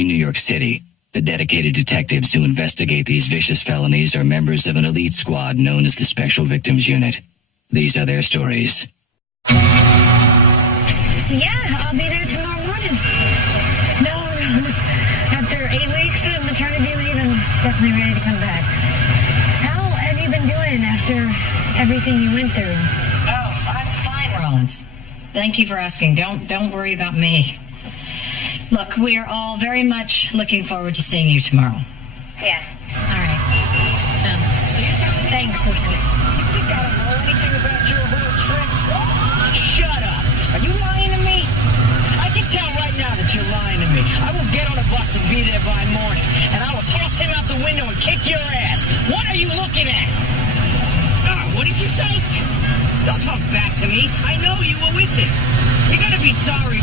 In New York City, the dedicated detectives who investigate these vicious felonies are members of an elite squad known as the Special Victims Unit. These are their stories. Yeah, I'll be there tomorrow morning. No. After 8 weeks of maternity leave, I'm definitely ready to come back. How have you been doing after everything you went through? Oh, I'm fine, Rollins. Thank you for asking. Don't worry about me. Look, we are all very much looking forward to seeing you tomorrow. Yeah. All right. Thanks, okay. You think I don't know anything about your little tricks? Shut up. Are you lying to me? I can tell right now that you're lying to me. I will get on a bus and be there by morning, and I will toss him out the window and kick your ass. What are you looking at? Oh, what did you say? Don't talk back to me. I know you were with him. You're gonna be sorry.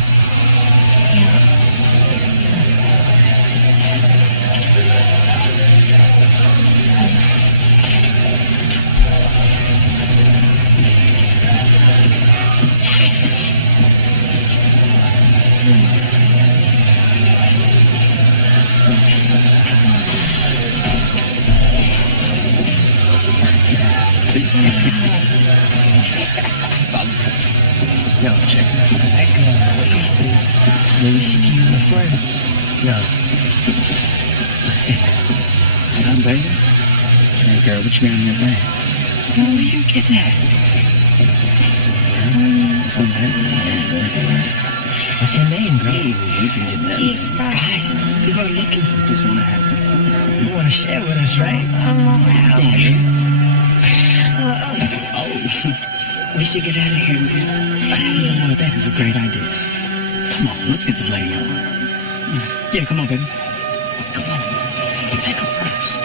See? Yo, check that girl. Maybe she can use a friend. Yo. What's up, baby? Hey, girl, what you got in your bag? Oh, where you get that? What's up, baby? What's your name, bro? You can get that. Guys, you are looking. Just want to have some fun. You want to share with us, right? Oh, Come on, man. We should get out of here, man. That is a great idea. Come on, let's get this lady on. Yeah, come on, baby. Come on. Take her first.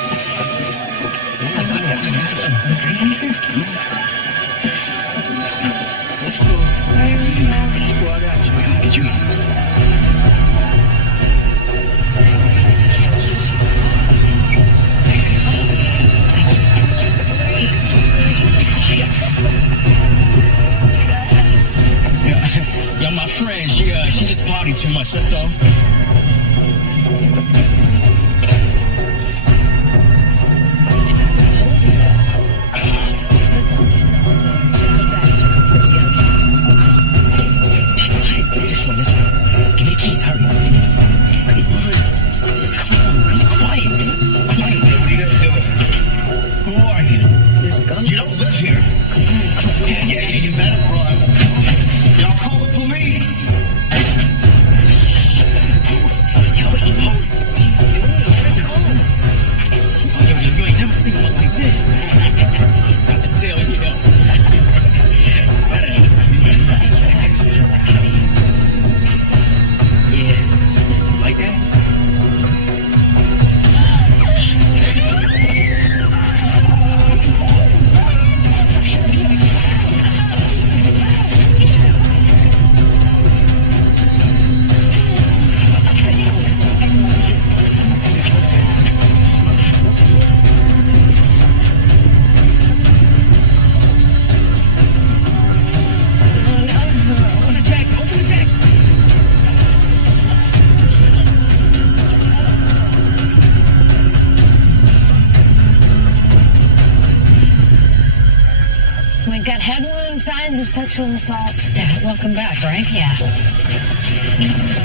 Let's go. Let's go. Let's go. Easy now. Let's go. I got you. We're gonna get you house. Yo, my friend, she just partied too much, that's all. This one. Give me the keys, hurry. Come on, quiet, dude. Quiet. What are you guys doing? Who are you? Let's go. You don't live here. Come on. Yeah, you better run. Y'all call the police. Yo, what you doing? Let her go. Yo, you ain't never seen one like this. I tell you. Yeah. Like that? We've got head wounds, signs of sexual assault. Yeah, welcome back, right? Yeah.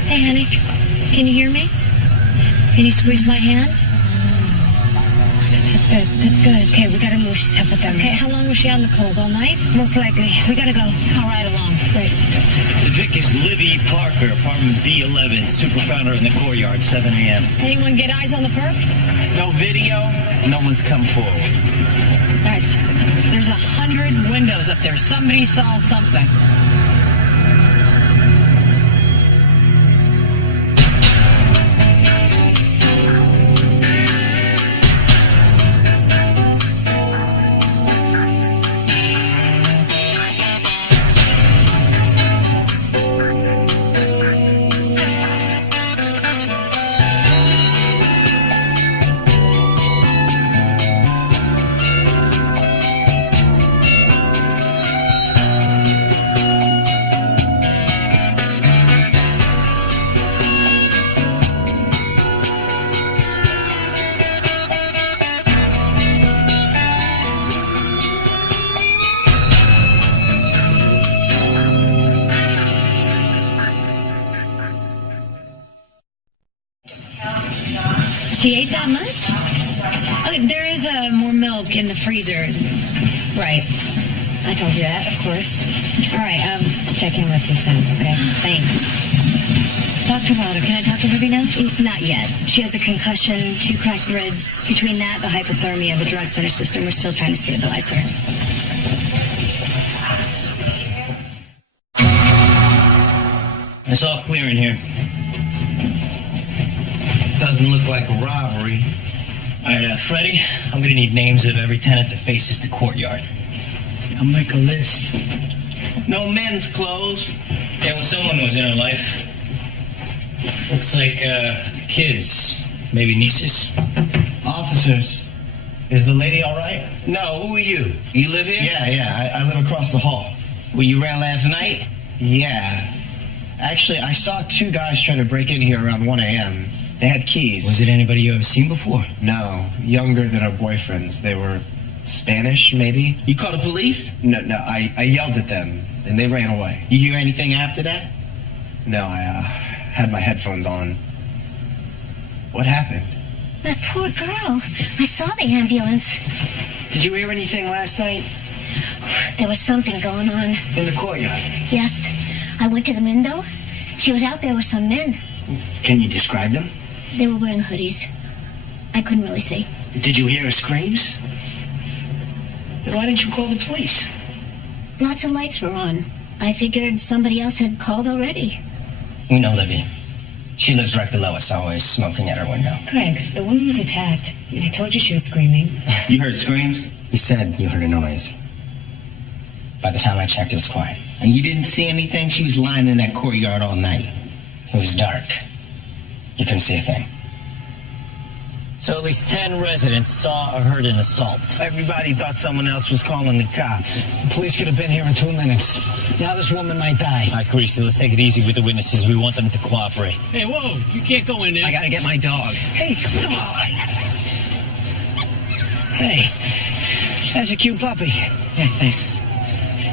Hey, honey, can you hear me? Can you squeeze my hand? That's good. That's good. Okay, we gotta move. She's hypothermic. Okay, how long was she on the cold? All night? Most likely. We gotta go. All right, along. Great. The Vic is Libby Parker, apartment B11, super pounder in the courtyard, 7 a.m. Anyone get eyes on the perp? No video, no one's come forward. Guys, there's 100 windows up there. Somebody saw something. She ate that much? Okay, there is more milk in the freezer. Right. I told you that, of course. All right, check in with you soon, okay? Thanks. Dr. Wilder, can I talk to Ruby now? Not yet. She has a concussion, 2 cracked ribs. Between that, the hypothermia, the drugs in her system, we're still trying to stabilize her. It's all clear in here. Doesn't look like a robbery. All right, Freddie, I'm gonna need names of every tenant that faces the courtyard. I'll make a list. No men's clothes. Yeah, well, someone was in her life. Looks like, kids. Maybe nieces. Officers, is the lady all right? No, who are you? You live here? Yeah, I live across the hall. Were you around last night? Yeah. Actually, I saw 2 guys try to break in here around 1 a.m. They had keys. Was it anybody you ever seen before? No, younger than our boyfriends. They were Spanish, maybe? You called the police? No, I yelled at them, and they ran away. You hear anything after that? No, I had my headphones on. What happened? That poor girl. I saw the ambulance. Did you hear anything last night? There was something going on. In the courtyard. Yes. I went to the window. She was out there with some men. Can you describe them? They were wearing hoodies. I couldn't really see. Did you hear her screams? Then why didn't you call the police? Lots of lights were on. I figured somebody else had called already. We know Libby. She lives right below us, always smoking at her window. Craig, the woman was attacked. I told you she was screaming. You heard screams? You said you heard a noise. By the time I checked, it was quiet. And you didn't see anything? She was lying in that courtyard all night. It was dark. You couldn't see a thing. So at least 10 residents saw or heard an assault. Everybody thought someone else was calling the cops. The police could have been here in 2 minutes. Now this woman might die. All right, Carisi, let's take it easy with the witnesses. We want them to cooperate. Hey, whoa, you can't go in there. I gotta get my dog. Hey, come on. Hey, that's a cute puppy. Yeah, thanks.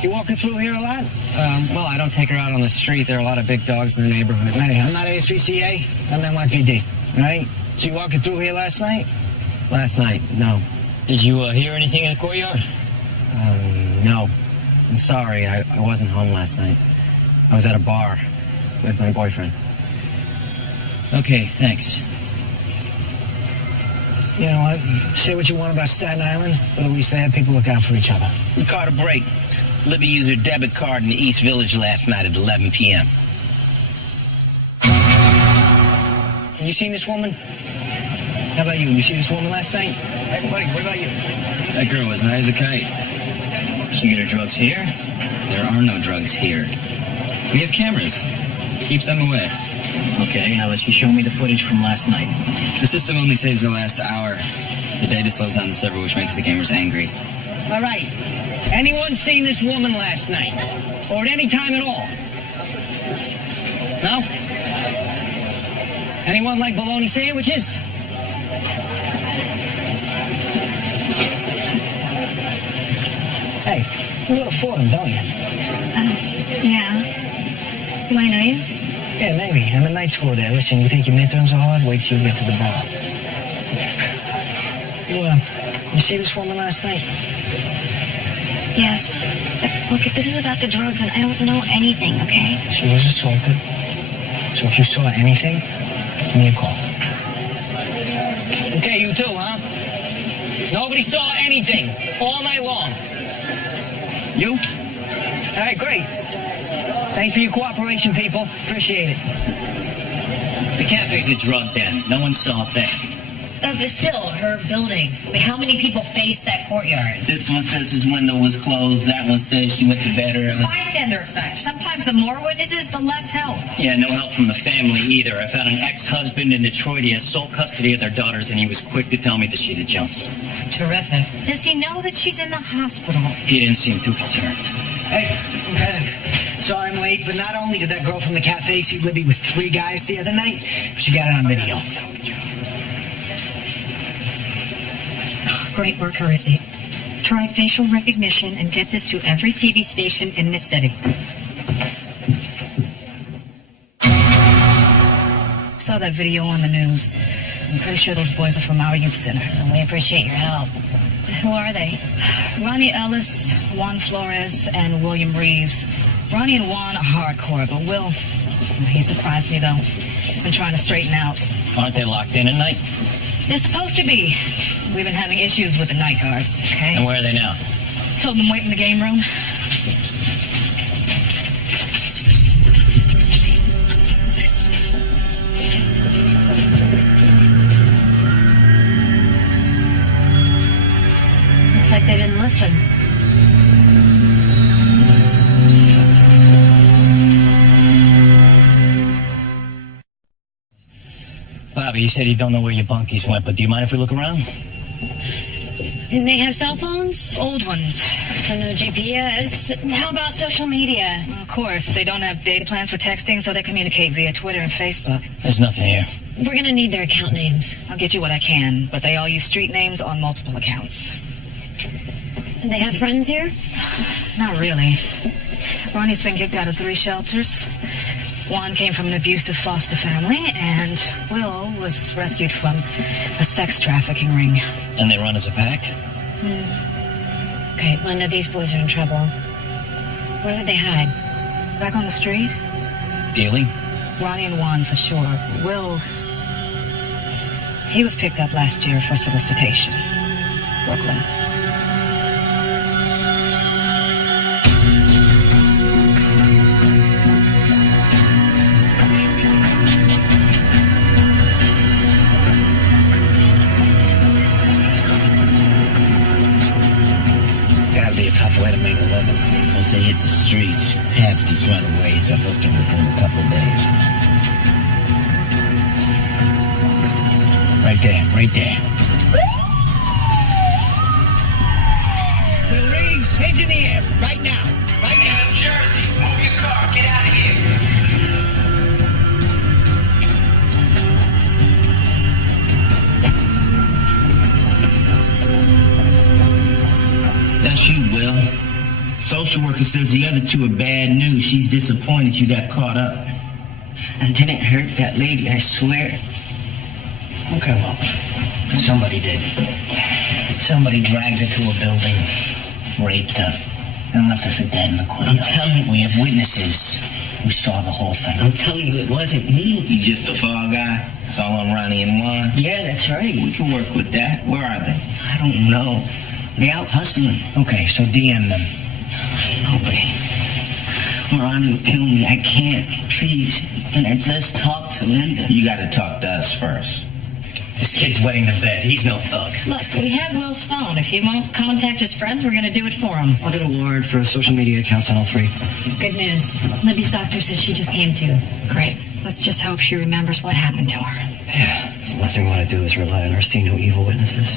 You walking through here a lot? Well, I don't take her out on the street. There are a lot of big dogs in the neighborhood. Hey, I'm not ASPCA. I'm NYPD. All right? So you walking through here last night? Last night, no. Did you hear anything in the courtyard? No. I'm sorry. I wasn't home last night. I was at a bar with my boyfriend. Okay, thanks. You know what? Say what you want about Staten Island, but at least they have people look out for each other. We caught a break. Libby used her debit card in the East Village last night at 11 p.m. You seen this woman? How about you? You see this woman last night? Hey, buddy, what about you? That girl was high as a kite. She get her drugs here? There are no drugs here. We have cameras. Keeps them away. Okay, how about you show me the footage from last night? The system only saves the last hour. The data slows down the server, which makes the cameras angry. All right. Anyone seen this woman last night? Or at any time at all? No? Anyone like bologna sandwiches? Hey, you go to Fordham, don't you? Yeah. Do I know you? Yeah, maybe. I'm in night school there. Listen, you think your midterms are hard? Wait till you get to the bar. You see this woman last night? Yes. But look, if this is about the drugs, then I don't know anything, okay? She was assaulted. So if you saw anything, give me a call. Okay, you too, huh? Nobody saw anything all night long. You? All right, great. Thanks for your cooperation, people. Appreciate it. The cafe's a drug den. No one saw a thing. But still, her building. I mean, how many people face that courtyard? This one says his window was closed. That one says she went to bed early. Bystander effect. Sometimes the more witnesses, the less help. Yeah, no help from the family either. I found an ex-husband in Detroit. He has sole custody of their daughters, and he was quick to tell me that she'd jumped. Terrific. Does he know that she's in the hospital? He didn't seem too concerned. Hey, Lieutenant. Sorry I'm late, but not only did that girl from the cafe see Libby with 3 guys the other night, but she got it on video. Great work, Carisi. Try facial recognition and get this to every TV station in this city. Saw that video on the news. I'm pretty sure those boys are from our youth center. And we appreciate your help. Who are they? Ronnie Ellis, Juan Flores, and William Reeves. Ronnie and Juan are hardcore, but Will, he surprised me, though. He's been trying to straighten out. Aren't they locked in at night? They're supposed to be. We've been having issues with the night guards, okay? And where are they now? Told them wait in the game room. Looks like they didn't listen. Bobby, you said you don't know where your bunkies went, but do you mind if we look around? Didn't they have cell phones? Old ones. So no GPS. How about social media? Well, of course, they don't have data plans for texting, so they communicate via Twitter and Facebook. There's nothing here. We're gonna need their account names. I'll get you what I can, but they all use street names on multiple accounts. They have friends here? Not really. Ronnie's been kicked out of 3 shelters. Juan came from an abusive foster family, and Will was rescued from a sex trafficking ring. And they run as a pack? Okay, Linda, these boys are in trouble. Where would they hide? Back on the street? Dealing? Ronnie and Juan for sure. Will, he was picked up last year for solicitation. Brooklyn. Gotta be a tough way to make a living. Once they hit the streets, half these runaways are hooking within a couple of days. Right there, right there. Will Reeves, hands in the air, right now. Right now. New Jersey, move your car, get out of here. That's you, Will. Social worker says the other 2 are bad news. She's disappointed you got caught up. I didn't hurt that lady, I swear. Okay, well, somebody did. Somebody dragged her to a building, raped her, and left her for dead in the courtyard. I'm telling you. We have witnesses who saw the whole thing. I'm telling you, it wasn't me. You just a fall guy? It's all on Ronnie and Juan? Yeah, that's right. We can work with that. Where are they? I don't know. They out hustling. Okay, so DM them. Nobody. Or Ronnie will kill me. I can't. Please. Can I just talk to Linda? You gotta talk to us first. This kid's wetting the bed. He's no thug. Look, we have Will's phone. If he won't contact his friends, we're going to do it for him. I'll get a warrant for social media accounts on all 3. Good news. Libby's doctor says she just came to. Great. Let's just hope she remembers what happened to her. Yeah, so the last thing we want to do is rely on our see no evil witnesses.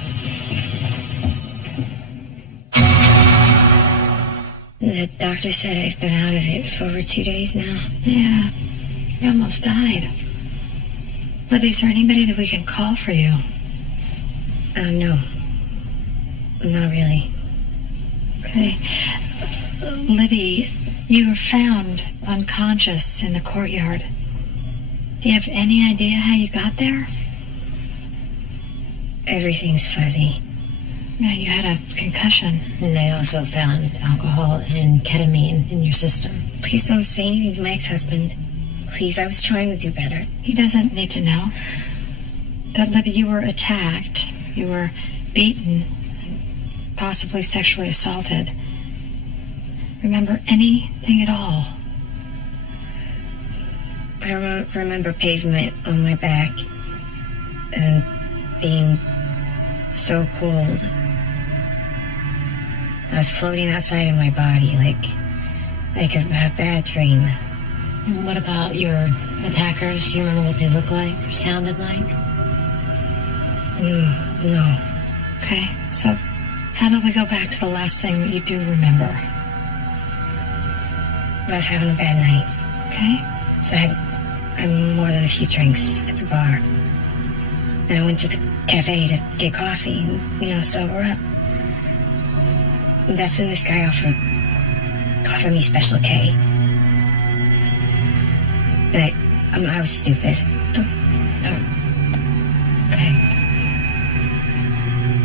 The doctor said I've been out of it for over 2 days now. Yeah. You almost died. Libby, is there anybody that we can call for you? No. Not really. Okay. Libby, you were found unconscious in the courtyard. Do you have any idea how you got there? Everything's fuzzy. Yeah, you had a concussion. And they also found alcohol and ketamine in your system. Please don't say anything to my ex-husband. Please, I was trying to do better. He doesn't need to know. But Libby, you were attacked. You were beaten, and possibly sexually assaulted. Remember anything at all? I remember pavement on my back and being so cold. I was floating outside of my body like a bad dream. And what about your attackers? Do you remember what they looked like or sounded like? No. Okay, so how about we go back to the last thing that you do remember? I was having a bad night. Okay? So I had more than a few drinks at the bar. And I went to the cafe to get coffee and, sober up. And that's when this guy offered me Special K. And I was stupid.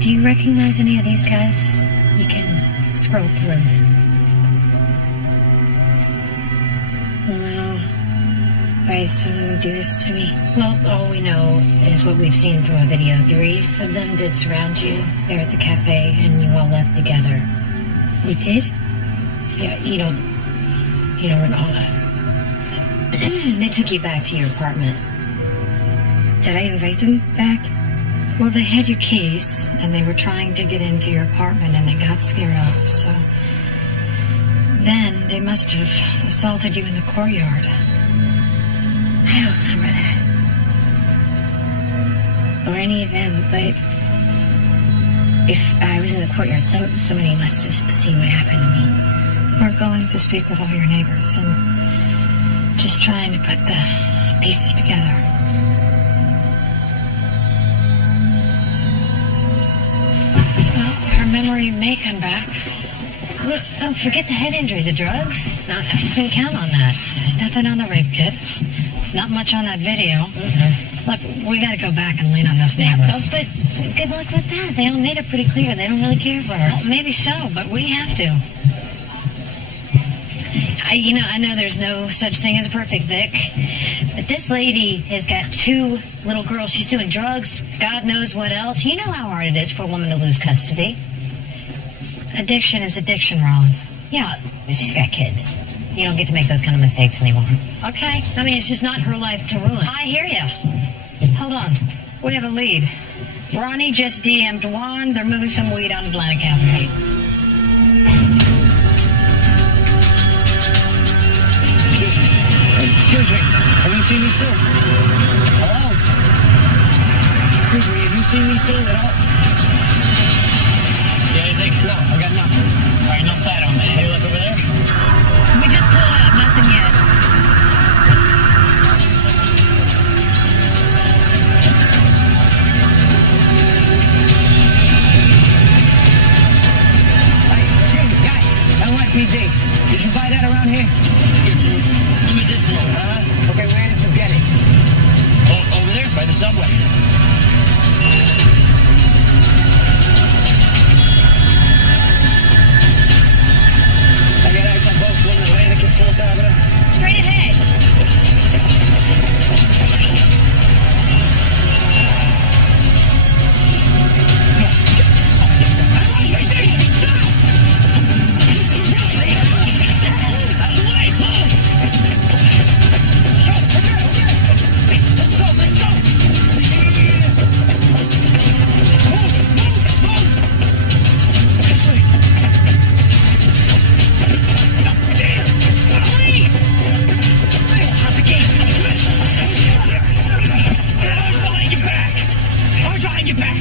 Do you recognize any of these guys? You can scroll through. No. Why did someone do this to me? Well, all we know is what we've seen from a video. 3 of them did surround you there at the cafe, and you all left together. We did? Yeah, you don't recall that. They took you back to your apartment. Did I invite them back? Well, they had your keys, and they were trying to get into your apartment, and they got scared off, so... Then they must have assaulted you in the courtyard. I don't remember that. Or any of them, but... If I was in the courtyard, somebody must have seen what happened to me. We're going to speak with all your neighbors, and just trying to put the pieces together. Her memory may come back. Oh, forget the head injury, the drugs. No, I can count on that. There's nothing on the rape kit. There's not much on that video. Look, we gotta go back and lean on those neighbors. But good luck with that. They all made it pretty clear they don't really care for her. Well, maybe so, but we have to. I know there's no such thing as a perfect Vic, but this lady has got 2 little girls. She's doing drugs, God knows what else. You know how hard it is for a woman to lose custody. Addiction is addiction, Rollins. Yeah, she's got kids. You don't get to make those kind of mistakes anymore. Okay? I mean, it's just not her life to ruin. I hear ya. Hold on. We have a lead. Ronnie just DM'd Juan. They're moving some weed on Atlantic Avenue. Excuse me. Have you seen these two? Hello? Excuse me, have you seen these two at all? Yeah, anything? No, I got nothing. All right, no sight on me. Hey, look over there. We just pulled up. Nothing yet. Excuse me, guys. NYPD. Did you buy that around here? It's medicinal. Okay, where did you get it? Oh, over there, by the subway. I got ice on both from Atlantic and 4th Avenue. Straight ahead.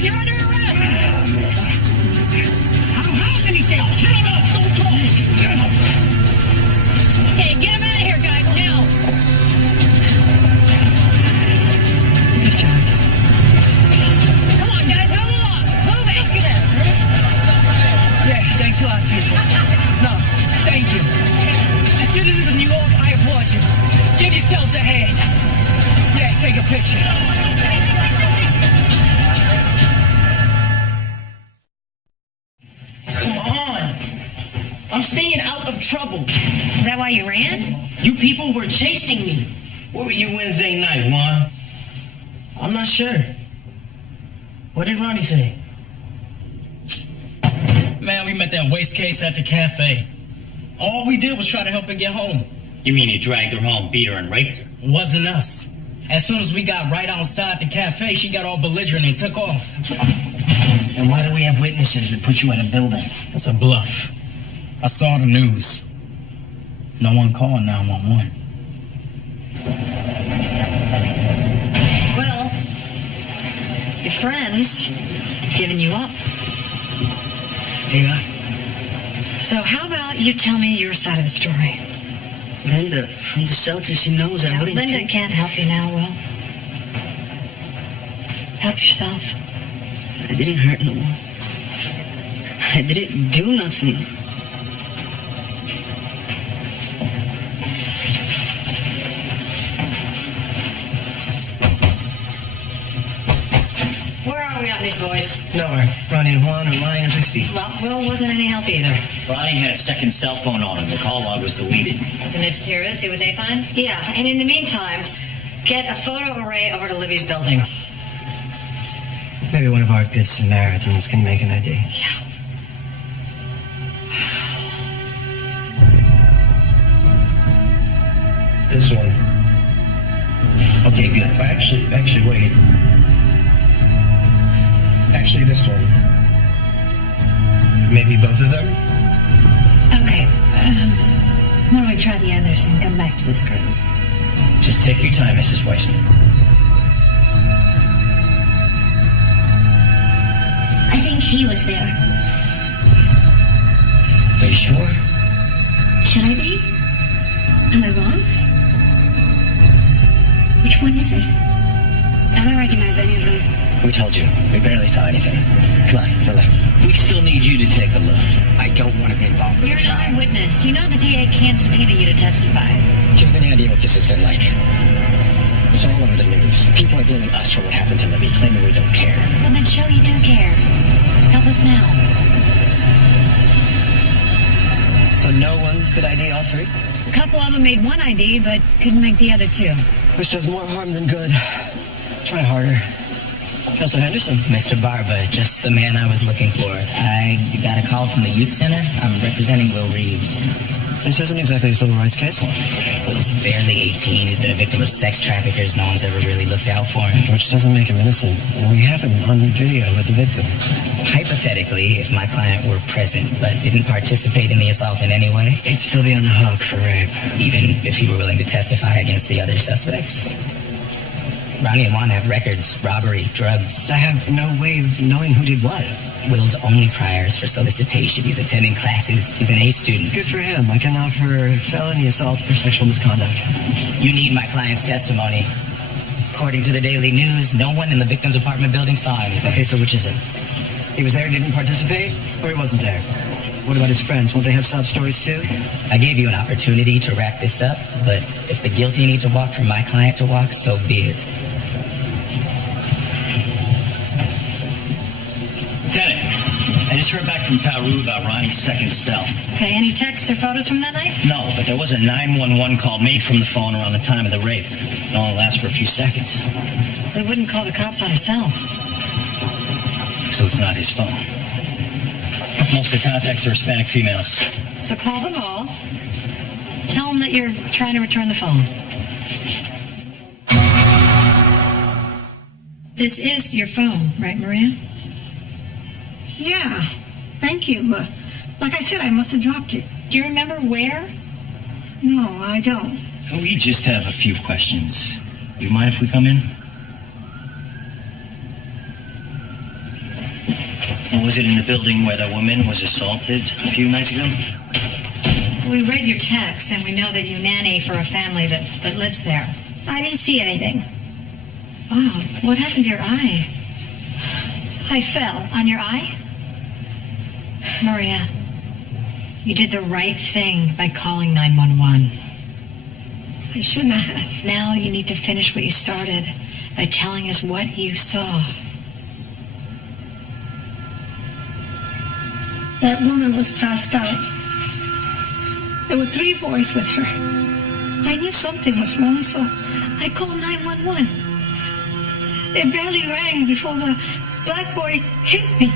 You're under arrest. I don't have anything. Shut up. Don't talk. Okay, get him out of here, guys, now. Good job. Come on, guys, move along. Move it. Yeah, thanks a lot, people. No, thank you. Citizens of New York, I applaud you. Give yourselves a hand. Yeah, take a picture. Come on. I'm staying out of trouble. Is that why you ran? You people were chasing me. Where were you Wednesday night, Juan? I'm not sure. What did Ronnie say? Man, we met that waste case at the cafe. All we did was try to help her get home. You mean you dragged her home, beat her, and raped her? It wasn't us. As soon as we got right outside the cafe, she got all belligerent and took off. And why do we have witnesses that put you in a building? That's a bluff. I saw the news. No one called 911. Well, your friends giving you up. Yeah. So how about you tell me your side of the story? Linda, from the shelter, she knows I wouldn't Linda take... can't help you now, Will. Help yourself. I didn't hurt no one. I didn't do nothing. Where are we on these boys? Nowhere. Ronnie and Juan are lying as we speak. Well, Will wasn't any help either. Ronnie had a second cell phone on him. The call log was deleted. Send it to Tara, see what they find. Yeah, and in the meantime, get a photo array over to Libby's building. Maybe one of our good Samaritans can make an ID. Yeah. This one. Okay, good. Actually, wait. Actually, this one. Maybe both of them? Okay. Why don't we try the others and come back to this group? Just take your time, Mrs. Weissman. I think he was there. Are you sure? Should I be? Am I wrong? Which one is it? I don't recognize any of them. We told you. We barely saw anything. Come on, we're late. We still need you to take a look. I don't want to be involved with You're the trial. an eyewitness. You know the DA can't subpoena you to testify. Do you have any idea what this has been like? It's all over the news. People are blaming us for what happened to Libby, claiming we don't care. Well, then show you do care. Help us now. So no one could ID all three? A couple of them made one ID, but couldn't make the other two. Which does more harm than good. Try harder. Counselor Henderson. Mr. Barba, just the man I was looking for. I got a call from the youth center. I'm representing Will Reeves. This isn't exactly a civil rights case. Will's barely 18. He's been a victim of sex traffickers. No one's ever really looked out for him. Which doesn't make him innocent. We have him on video with the victim. Hypothetically, if my client were present but didn't participate in the assault in any way, He'd still be on the hook for rape. even if he were willing to testify against the other suspects. Ronnie and Juan have records, robbery, drugs. I have no way of knowing who did what. Will's only priors for solicitation. He's attending classes. He's an A student. Good for him. I can offer felony assault for sexual misconduct. You need my client's testimony. According to the Daily News, no one in the victim's apartment building saw anything. Okay, so which is it? He was there, didn't participate, or he wasn't there? What about his friends? Won't they have sob stories too? I gave you an opportunity to wrap this up, but if the guilty need to walk for my client to walk, so be it. Lieutenant, I just heard back from Taru about Ronnie's second cell. Okay, any texts or photos from that night? No, but there was a 911 call made from the phone around the time of the rape. It only lasts for a few seconds. They wouldn't call the cops on herself. So it's not his phone. Most of the contacts are Hispanic females. So call them all. Tell them that you're trying to return the phone. This is your phone, right, Maria? Yeah, thank you. Like I said, I must have dropped it. Do you remember where? No, I don't. We just have a few questions. Do you mind if we come in? Was it in the building where the woman was assaulted a few nights ago? We read your text, and we know that you nanny for a family that lives there. I didn't see anything. Wow, what happened to your eye? I fell. On your eye? Maria, you did the right thing by calling 911. I shouldn't have. Now you need to finish what you started by telling us what you saw. That woman was passed out. There were 3 boys with her. I knew something was wrong, so I called 911. It barely rang before the black boy hit me.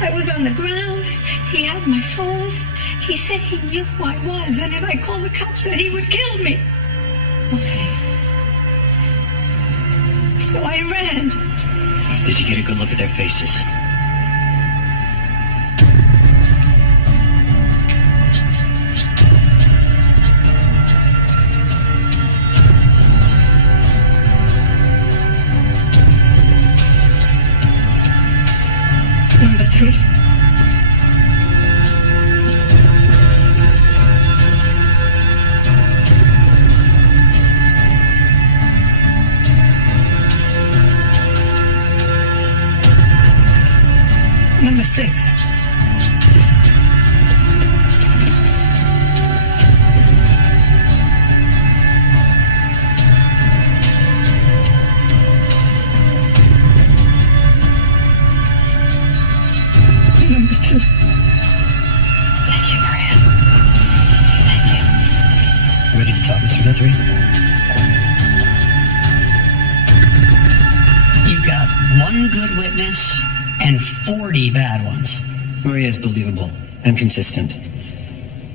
I was on the ground. He had my phone. He said he knew who I was, and if I called the cops, that he would kill me. Okay. So I ran. Did you get a good look at their faces? Number 3. Number 6. one good witness and 40 bad ones. Maria is believable and consistent.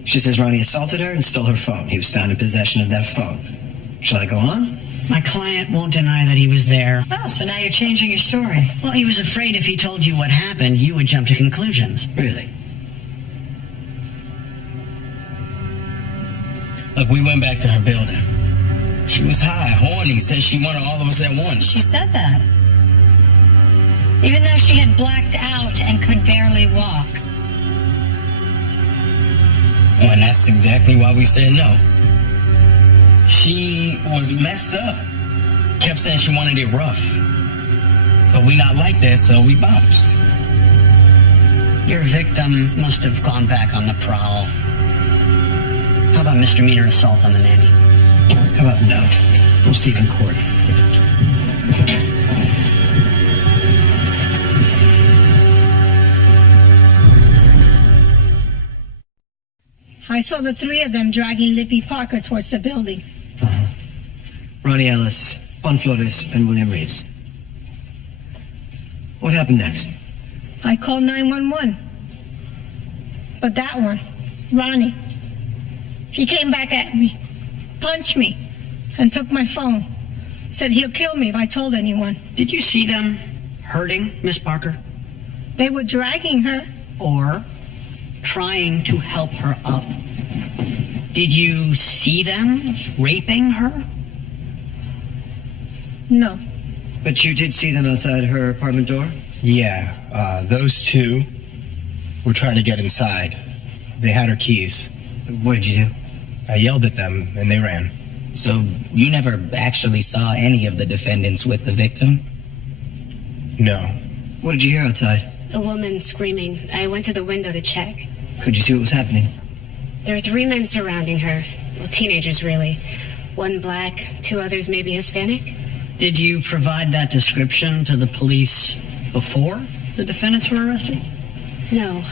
She says Ronnie assaulted her and stole her phone. He was found in possession of that phone. Shall I go on? My client won't deny that he was there. Oh, so now you're changing your story. Well, he was afraid if he told you what happened, you would jump to conclusions. Really? Look, we went back to her building. She was high, horny, said she wanted all of us at once. She said that. Even though she had blacked out and could barely walk. Oh, and that's exactly why we said no. She was messed up. Kept saying she wanted it rough. But we not like that, so we bounced. Your victim must have gone back on the prowl. How about misdemeanor assault on the nanny? How about no? We'll see you in court. I saw the three of them dragging Libby Parker towards the building. Ronnie Ellis, Juan Flores, and William Reeves. What happened next? I called 911. But that one, Ronnie, he came back at me, punched me, and took my phone. Said he'll kill me if I told anyone. Did you see them hurting Miss Parker? They were dragging her. Or trying to help her up? Did you see them raping her? No. But you did see them outside her apartment door? Yeah, those two were trying to get inside. They had her keys. What did you do? I yelled at them, and they ran. So you never actually saw any of the defendants with the victim? No. What did you hear outside? A woman screaming. I went to the window to check. Could you see what was happening? There are 3 men surrounding her. Well, teenagers, really. 1 black, 2 others maybe Hispanic. Did you provide that description to the police before the defendants were arrested? No.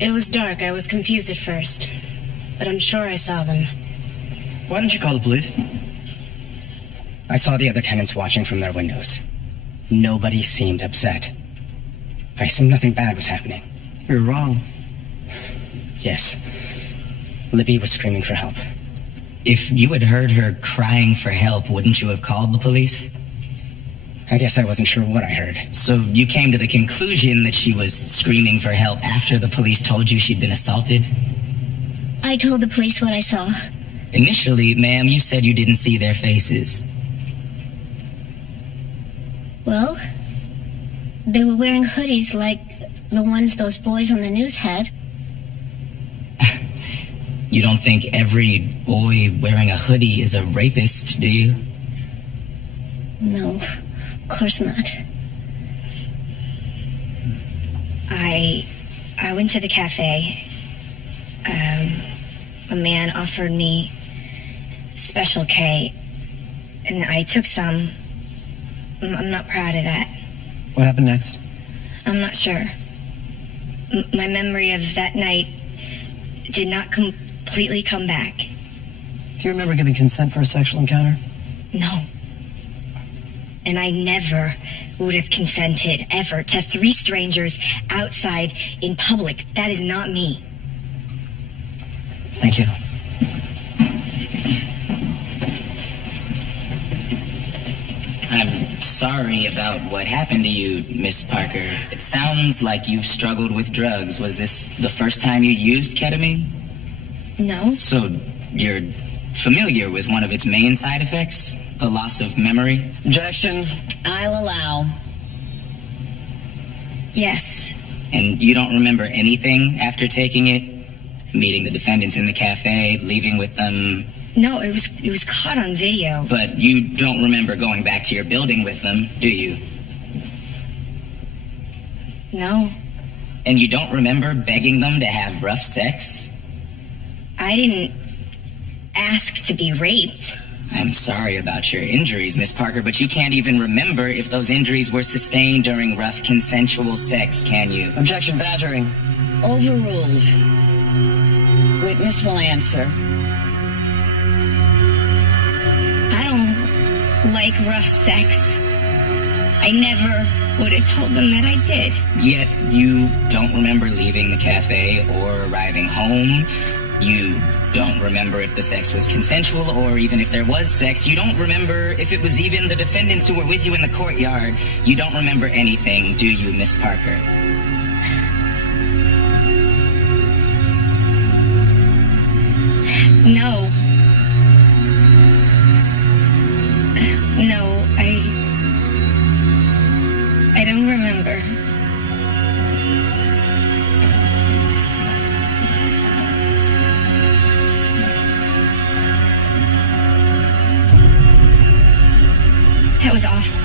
It was dark. I was confused at first. But I'm sure I saw them. Why didn't you call the police? I saw the other tenants watching from their windows. Nobody seemed upset. I assumed nothing bad was happening. You're wrong. Yes. Libby was screaming for help. If you had heard her crying for help, wouldn't you have called the police? I guess I wasn't sure what I heard. So you came to the conclusion that she was screaming for help after the police told you she'd been assaulted? I told the police what I saw. Initially, ma'am, you said you didn't see their faces. Well, they were wearing hoodies like the ones those boys on the news had. You don't think every boy wearing a hoodie is a rapist, do you? No, of course not. I went to the cafe. A man offered me Special K, and I took some. I'm not proud of that. What happened next? I'm not sure. My memory of that night did not completely come back. Do you remember giving consent for a sexual encounter? No. And I never would have consented, ever, to 3 strangers outside in public. That is not me. Thank you. I'm sorry about what happened to you, Miss Parker. It sounds like you've struggled with drugs. Was this the first time you used ketamine? No. So you're familiar with one of its main side effects? The loss of memory? Objection. I'll allow. Yes. And you don't remember anything after taking it? Meeting the defendants in the cafe, leaving with them? No, it was caught on video. But you don't remember going back to your building with them, do you? No. And you don't remember begging them to have rough sex? I didn't ask to be raped. I'm sorry about your injuries, Miss Parker, but you can't even remember if those injuries were sustained during rough consensual sex, can you? Objection, badgering. Overruled. Witness will answer. I don't like rough sex. I never would have told them that I did. Yet you don't remember leaving the cafe or arriving home. You don't remember if the sex was consensual or even if there was sex. You don't remember if it was even the defendants who were with you in the courtyard. You don't remember anything, do you, Miss Parker? No. No, I don't remember. That was awful.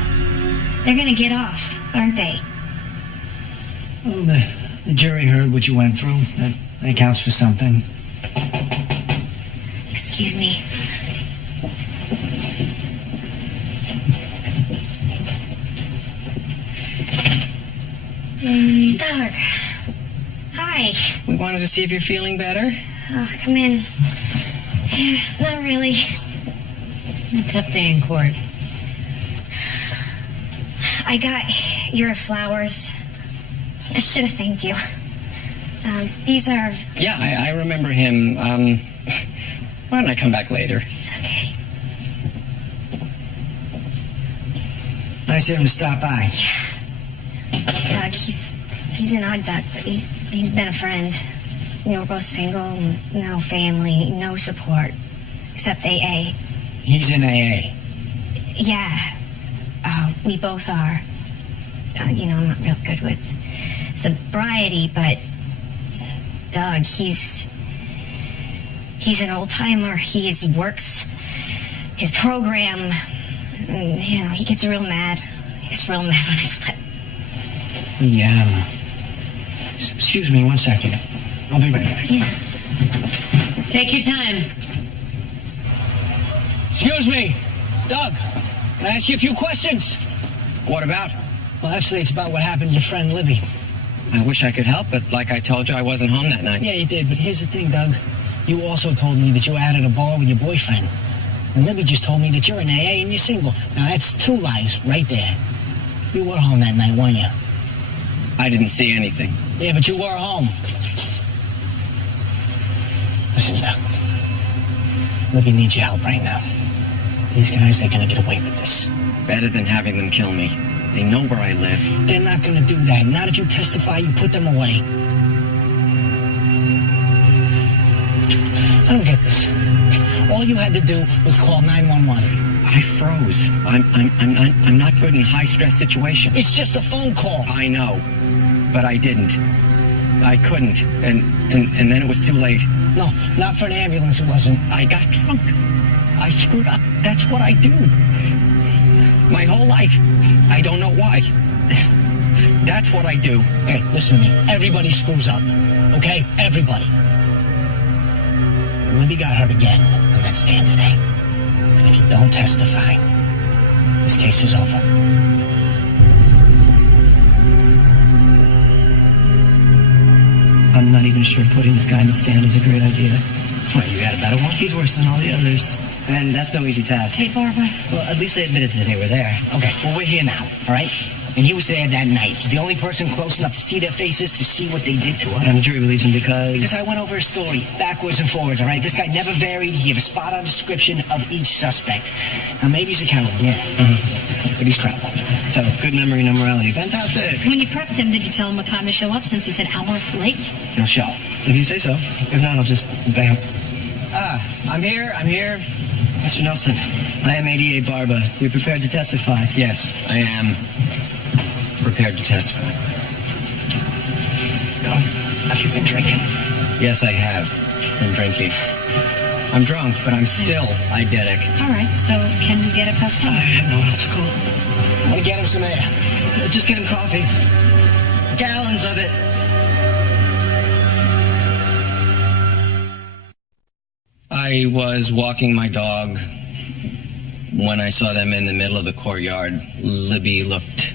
They're gonna get off, aren't they? Well, the jury heard what you went through. That counts for something. Excuse me. Doug. Hi. We wanted to see if you're feeling better. Oh, come in. Not really. A tough day in court. I got your flowers. I should have thanked you. These are... Yeah, I remember him. Why don't I come back later? Okay. Nice of him to stop by. Doug, he's an odd duck, but he's been a friend. You know, we're both single, no family, no support, except AA. He's in AA. Yeah, we both are. You know, I'm not real good with sobriety, but Doug, he's an old timer. He works his program. And, you know, he gets real mad. He gets real mad when I slip. Yeah. Excuse me 1 second. I'll be right back. Yeah. Take your time. Excuse me, Doug. Can I ask you a few questions? What about? Well, actually, it's about what happened to your friend Libby. I wish I could help, but like I told you, I wasn't home that night. Yeah, you did, but here's the thing, Doug. You also told me that you were out at a bar with your boyfriend. And Libby just told me that you're in AA and you're single. Now, that's two lies right there. You were home that night, weren't you? I didn't see anything. Yeah, but you were home. Listen, Doug. Libby needs your help right now. These guys, they're gonna get away with this. Better than having them kill me. They know where I live. They're not gonna do that. Not if you testify, you put them away. I don't get this. All you had to do was call 911. I froze. I'm not good in high-stress situations. It's just a phone call. I know, but I didn't. I couldn't, and then it was too late. No, not for an ambulance, it wasn't. I got drunk. I screwed up. That's what I do. My whole life. I don't know why. That's what I do. Okay, listen to me. Everybody screws up. Okay? Everybody. And Libby got hurt again on that stand today. And if you don't testify, this case is over. I'm not even sure putting this guy in the stand is a great idea. What, you got a better one? He's worse than all the others. And that's no easy task. Hey, Barbara. Well, at least they admitted that they were there. Okay, well, we're here now, all right? And he was there that night. He's the only person close enough to see their faces, to see what they did to her. And the jury believes him because I went over his story, backwards and forwards, all right? This guy never varied. He gave a spot-on description of each suspect. Now, maybe he's a coward, yeah. But he's credible. So, good memory, no morality. Fantastic. When you prepped him, did you tell him what time to show up since he said hour late? He'll show. If you say so. If not, I'll just vamp. I'm here. Mr. Nelson, I am ADA Barba. You're prepared to testify? Yes, I am prepared to testify. Doug, have you been drinking? Yes, I have been drinking. I'm drunk, but I'm still eidetic. All right, so can we get a postponement? I have no one else to call. I want to get him some air. Just get him coffee. Gallons of it. I was walking my dog when I saw them in the middle of the courtyard. Libby looked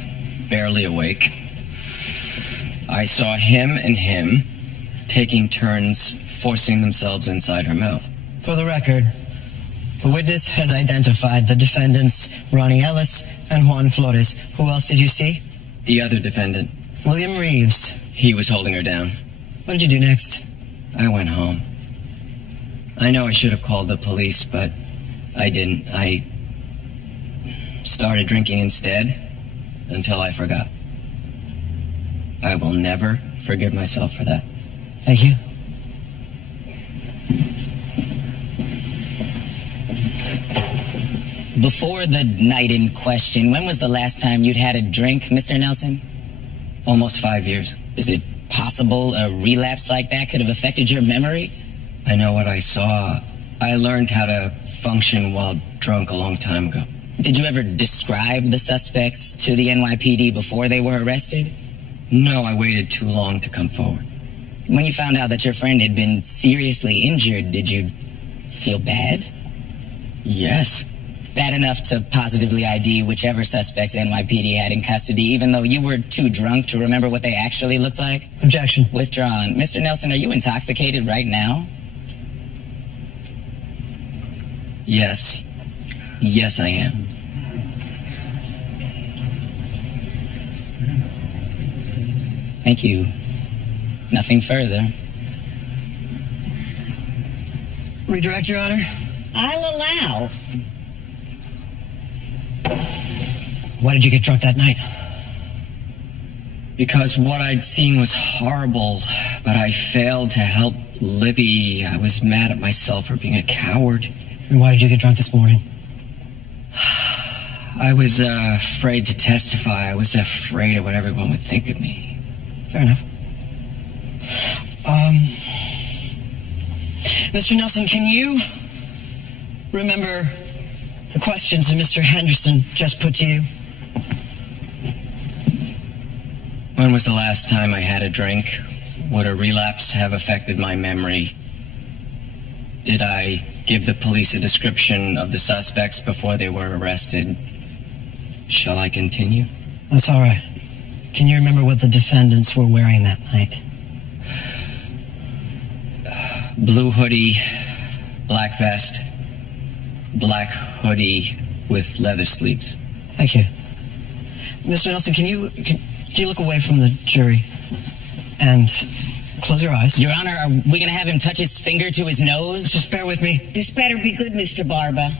barely awake. I saw him and him taking turns forcing themselves inside her mouth. For the record, the witness has identified the defendants, Ronnie Ellis and Juan Flores. Who else did you see? The other defendant. William Reeves. He was holding her down. What did you do next? I went home. I know I should have called the police, but I didn't. I started drinking instead until I forgot. I will never forgive myself for that. Thank you. Before the night in question, when was the last time you'd had a drink, Mr. Nelson? Almost 5 years. Is it possible a relapse like that could have affected your memory? I know what I saw. I learned how to function while drunk a long time ago. Did you ever describe the suspects to the NYPD before they were arrested? No, I waited too long to come forward. When you found out that your friend had been seriously injured, did you feel bad? Yes. Bad enough to positively ID whichever suspects NYPD had in custody, even though you were too drunk to remember what they actually looked like? Objection. Withdrawn. Mr. Nelson, are you intoxicated right now? Yes. Yes, I am. Thank you. Nothing further. Redirect, Your Honor. I'll allow. Why did you get drunk that night? Because what I'd seen was horrible, but I failed to help Libby. I was mad at myself for being a coward. And why did you get drunk this morning? I was afraid to testify. I was afraid of what everyone would think of me. Fair enough. Mr. Nelson, can you remember the questions that Mr. Henderson just put to you? When was the last time I had a drink? Would a relapse have affected my memory? Did I give the police a description of the suspects before they were arrested? Shall I continue? That's all right. Can you remember what the defendants were wearing that night? Blue hoodie, black vest, black hoodie with leather sleeves. Thank you. Mr. Nelson, can you look away from the jury and close your eyes? Your Honor, are we going to have him touch his finger to his nose? Just bear with me. This better be good, Mr. Barber.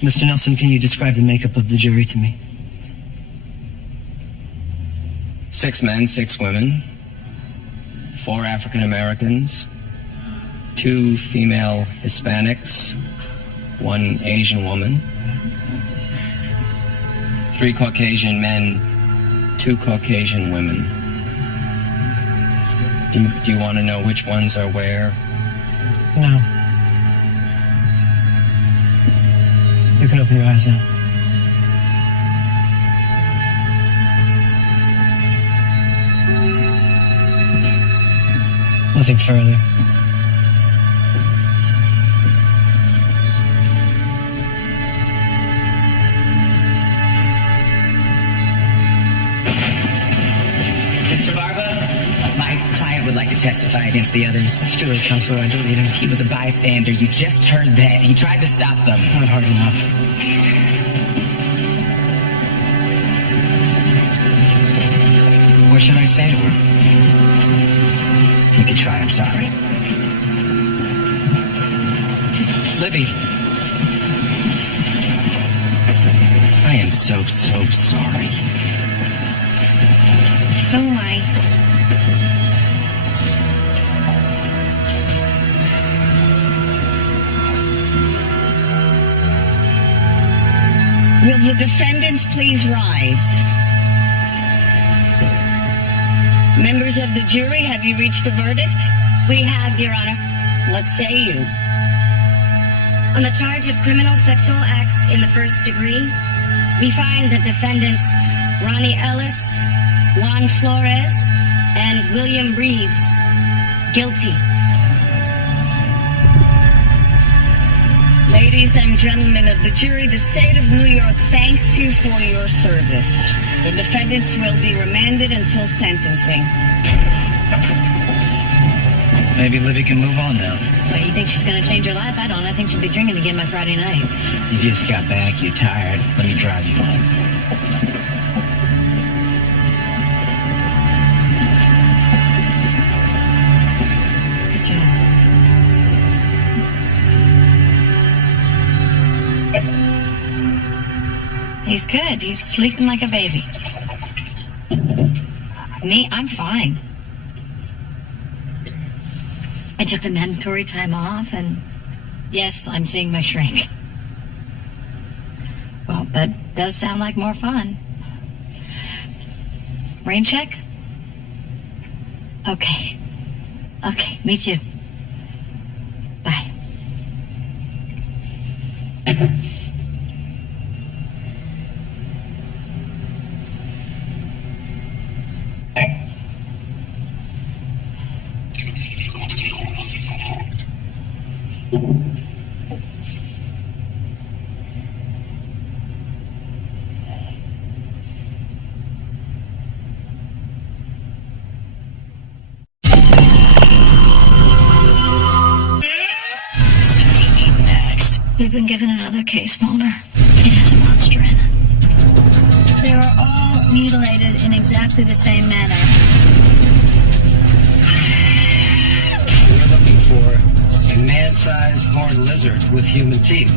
Mr. Nelson, can you describe the makeup of the jury to me? 6 men, 6 women, 4 African Americans, 2 female Hispanics, 1 Asian woman, 3 Caucasian men, 2 Caucasian women. Do you want to know which ones are where? No. You can open your eyes now. Nothing further. Mr. Barber, my client would like to testify against the others. It's too late, Counselor. I don't need him. He was a bystander. You just heard that. He tried to stop them. Not hard enough. What should I say to her? You could try. I'm sorry. Libby. I am so sorry. So am I. Will the defendants please rise? Members of the jury, have you reached a verdict? We have, Your Honor. What say you? On the charge of criminal sexual acts in the first degree, we find the defendants Ronnie Ellis, Juan Flores, and William Reeves guilty. Ladies and gentlemen of the jury, the state of New York thanks you for your service. The defendants will be remanded until sentencing. Maybe Libby can move on now. Well, you think she's going to change her life? I don't. I think she'll be drinking again by Friday night. You just got back. You're tired. Let me drive you home. Good job. He's good. He's sleeping like a baby. Me, I'm fine. I took the mandatory time off, and yes, I'm seeing my shrink. Well, that does sound like more fun. Rain check? Okay. Okay, me too. Bye. CTV next. We've been given another case, Mulder. It has a monster in it. They were all mutilated in exactly the same manner. We're looking for a man-sized horned lizard with human teeth.